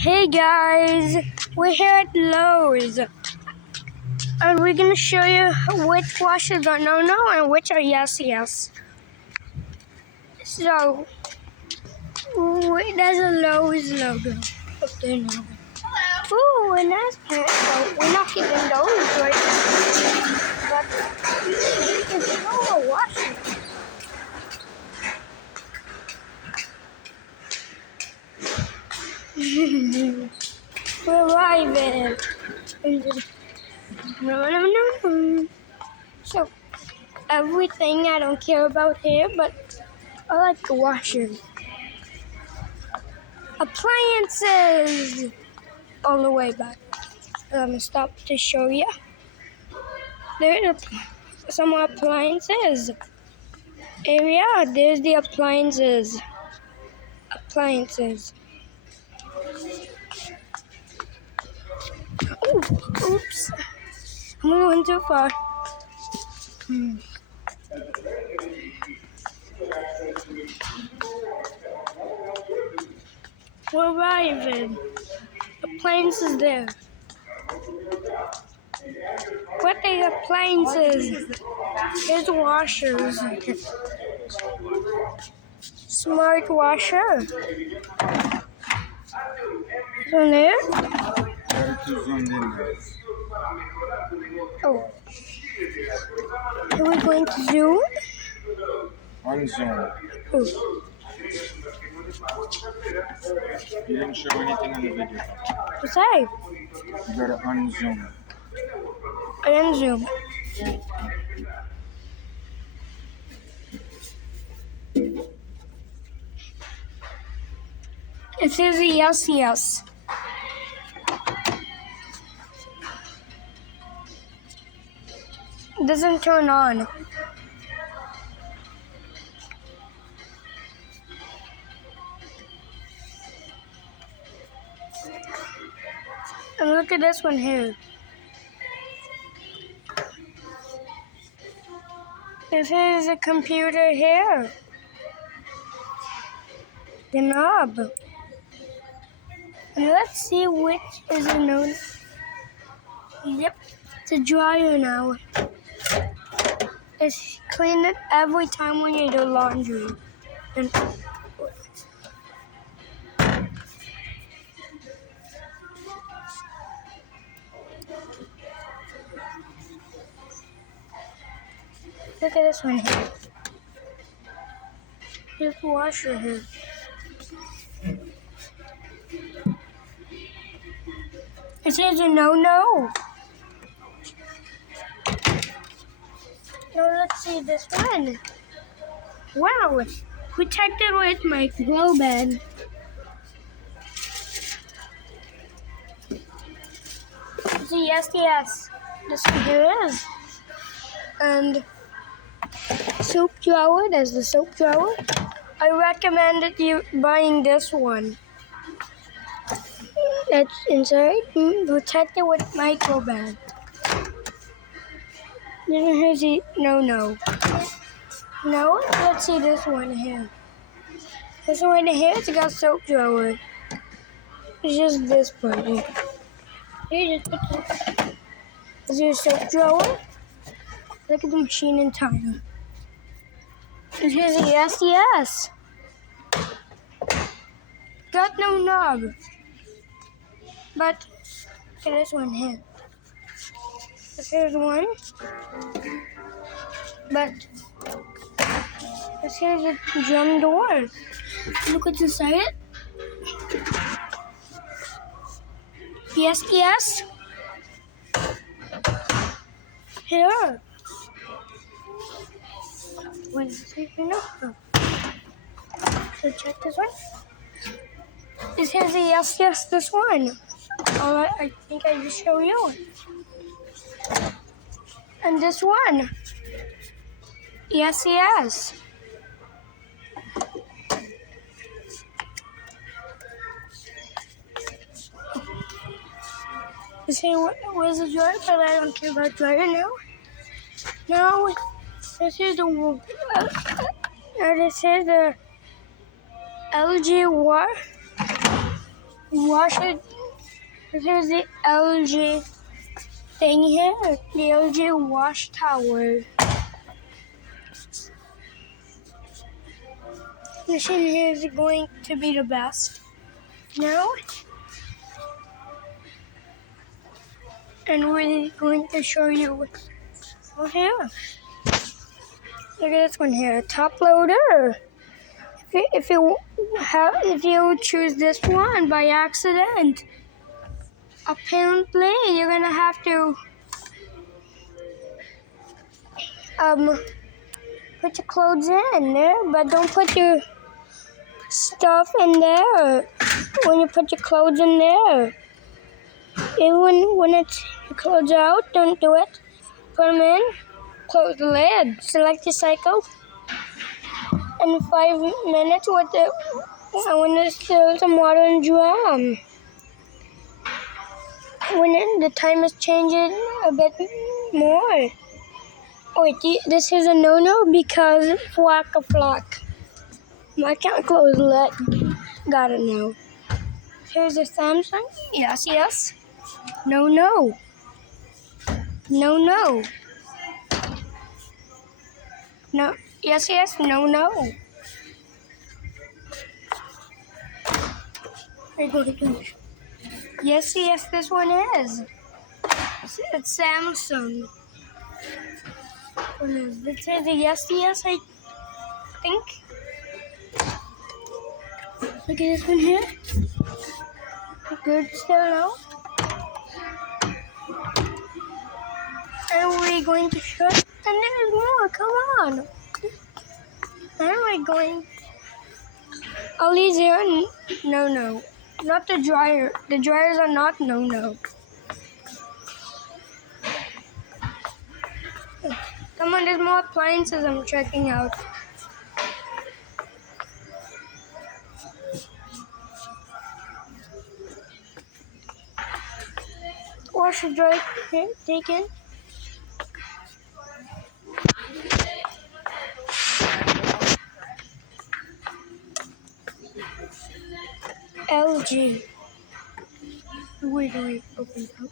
Hey guys, we're here at Lowe's and we're gonna show you which washers are no and which are yes. So there's a Lowe's logo up there now. Ooh, a nice pair. So we're not getting those right now, but you can show a washer. We're arriving. So everything I don't care about here, but I like the washers. Appliances all the way back. I'm gonna stop to show you. There are some appliances. Area, there's the appliances. Ooh, oops. I'm going too far. We're arriving. Appliances there. What are the appliances? Here's washers. Smart washer. On there? Oh. Are we going to zoom? Unzoom. Oh. You didn't show anything on the video. What's that? You gotta unzoom. I unzoom. It says a yes. It doesn't turn on. And look at this one here. This is a computer here. The knob. And let's see which is a no. Yep, it's a dryer now. It's clean it every time when you do laundry. And look at this one here. Here's the washer here. It says a no. Now let's see this one. Wow, protected with my glow bed. It's a yes. This one here is. And soap drawer, there's the soap drawer. I recommend you buying this one. It's inside, protected with microband. Then here's the no. No, let's see this one here. This one here, it's got soap drawer. It's just this part here. Is there a soap drawer? Look at the machine and timer. And here's a yes. Got no knob. But look at this one here. Here's one. But here's a drum door. Look what's inside it. Yes. Here. What is it here now? So check this one. This has a yes, this one. Alright, I think I just show you. And this one. Yes. You say, where's the dryer? But I don't care about dryer now. Now, this is the LG wash it. Here's the LG thing here, the LG wash tower. This one here is going to be the best. Now, and we're going to show you here. Look at this one here, top loader. If you choose this one by accident, apparently you're gonna have to put your clothes in there, but don't put your stuff in there when you put your clothes in there. Even when it's your clothes out, don't do it. Put them in, close the lid, select your cycle, and 5 minutes when there's still some water in the drum. When the time is changing a bit more. Oh wait, this is a no-no because flock. I can't close the lid. Got it now. Here's a Samsung. Yes. No. No. Yes. No. Yes, this one is. It's Samsung. What is it? It says a yes, I think. Look at this one here. Good still now. And we're going to shut. And there's more. Come on. Where am I going? All these are no. Not the dryer. The dryers are not no. Come on, there's more appliances I'm checking out. Washer dry taken. LG. Wait, open up.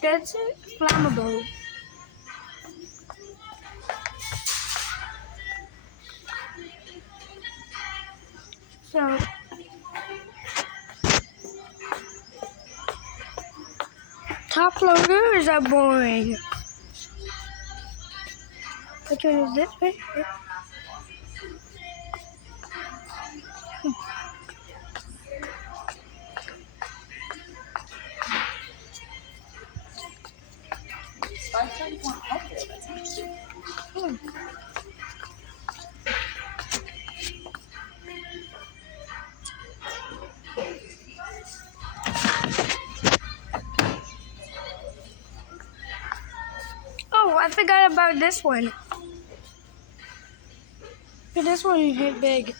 That's flammable. So, top loaders are boring. Which one is this one? Oh, I forgot about this one. This one is big.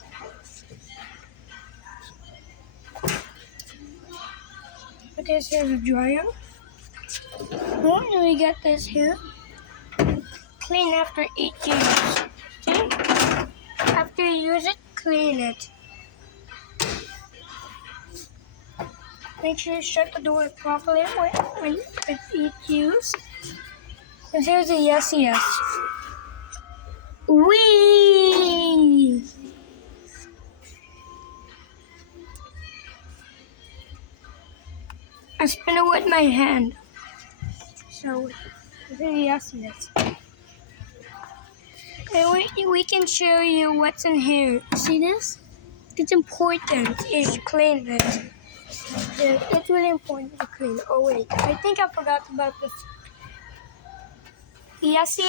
Okay, so here's a dryer. Why do we get this here? Clean after each use. See? After you use it, clean it. Make sure you shut the door properly when it's each use. And here's a yes. Whee! I spin it with my hand. So, here's a yes. And we can show you what's in here. See this? It's important is to clean it. It's really important to clean it. Oh wait, I think I forgot about this. Yes.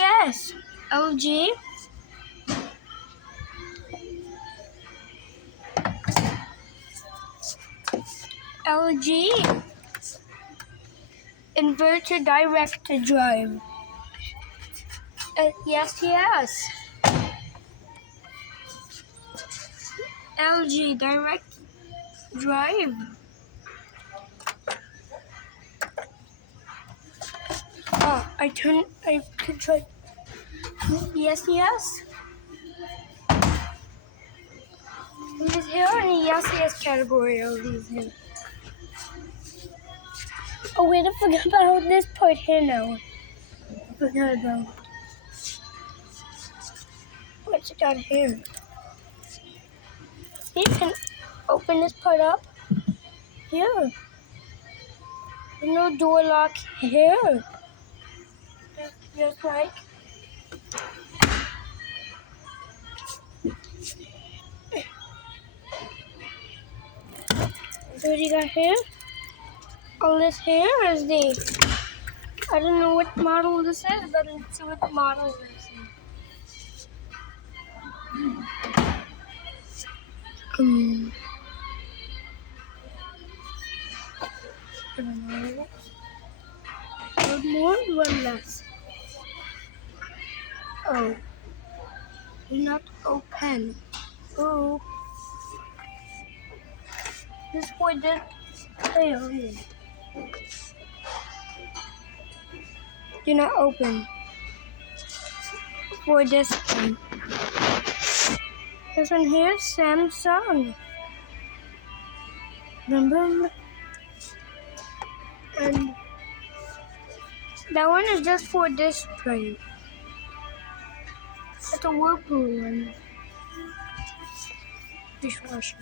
LG. Inverter direct to drive. Yes. LG direct drive. Oh, I could try. Yes. nastiest category of these here. Oh wait, I forgot about this part here now. I forgot about what's it got here. You can open this part up. Here. There's no door lock here. Just like so what you got here? All this here is the I don't know what model this is, but let's see what model this is. I don't know. One more, one less. Oh. Do not open. Oh. This boy did. Hey. Do not open. For this one. This one here, Samsung. Remember? And that one is just for display. It's a Whirlpool one. Dishwasher.